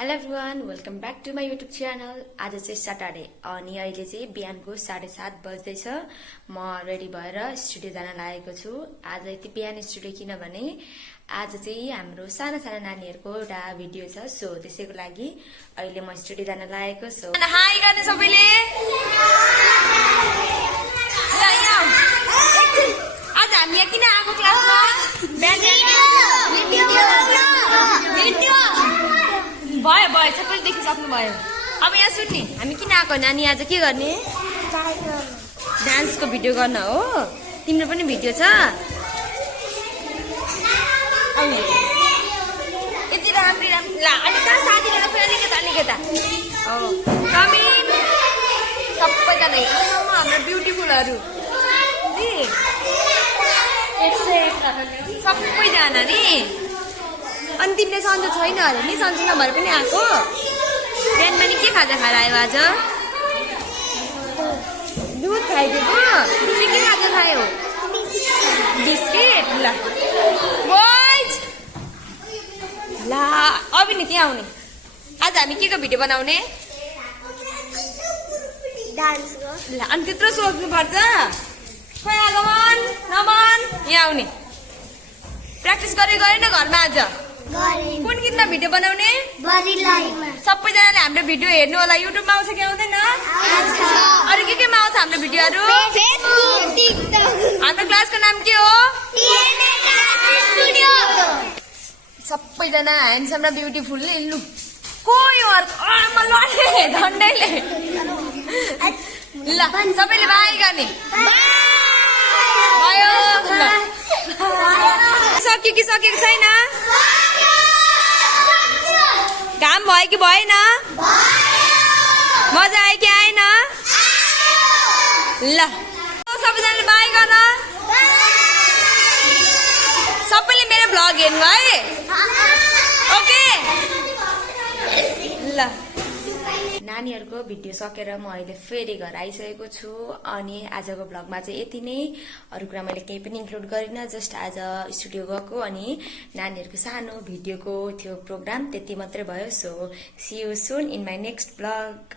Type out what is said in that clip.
Hello everyone, welcome back to my YouTube channel. आज चाहिँ Saturday अनि अहिले चाहिँ बिहानको 7:30 बज्दैछ। म रेडी भएर स्टुडियो जान लागेको छु। आज यति बिहान स्टुडियो किनभने आज चाहिँ हाम्रो साना साना नानीहरूको एउटा भिडियो छ, सो त्यसैको लागि अहिले म स्टुडियो जान लागेको छु। हाई गर्ने सबैले। आज हामी यहाँ किन आएको क्लासमा? भयो भयो सबैले देखिसक्नु भयो। अब यहाँ सुन्ने, हामी किन आएको नानी? आज के गर्ने? डान्सको भिडियो गर्न हो। तिम्रो पनि भिडियो छ? यति राम्री राम्री ला अनि कहाँ साथी लिएर फेरि अलिकता कमिन सबैजना हाम्रो ब्युटिफुलहरू सबैजना नि। अनि तिमीले सन्चो छैन अरे नि? सन्चो नभएर पनि आएको? बिहानमा नि के खाजा खाएर आयो आज? दुध खाइदिएको? के खाजा खायो? बिस्किट। ल बोइज ल अब नि त्यहाँ आउने। आज हामी के को भिडियो बनाउने? डान्सको। ल अनि त्यत्रो सोच्नुपर्छ? खोइ आगमन नमन यहाँ आउने। प्र्याक्टिस गरेन घरमा? आज कुन गीतमा भिडियो बनाउने? सबैजनाले हाम्रो भिडियो हेर्नु होला। युट्युबमा आउँछ कि आउँदैन? अरू केमा आउँछ हाम्रो भिडियोहरू? हाम्रो क्लासको नाम के हो? सबैजना ह्यान्डसम र ब्युटिफुल नै। लु को यो झन्डैले? ल सबैले बाई गर्ने भयो। सक्यो कि सकेको छैन? घाम भयो कि भएन? मजा आयो कि आएन? ल सबैजनाले बाई गर्न। सबैले मेरो भ्लग हेर्नु है, ओके? ल नानीहरूको भिडियो सकेर म अहिले फेरि घर आइसकेको छु। अनि आजको भ्लगमा चाहिँ यति नै। अरू कुरा मैले केही पनि इन्क्लुड गरिनँ। जस्ट आज स्टुडियो गएको अनि नानीहरूको सानो भिडियोको थियो प्रोग्राम, त्यति मात्रै भयो। So see you soon in my next vlog.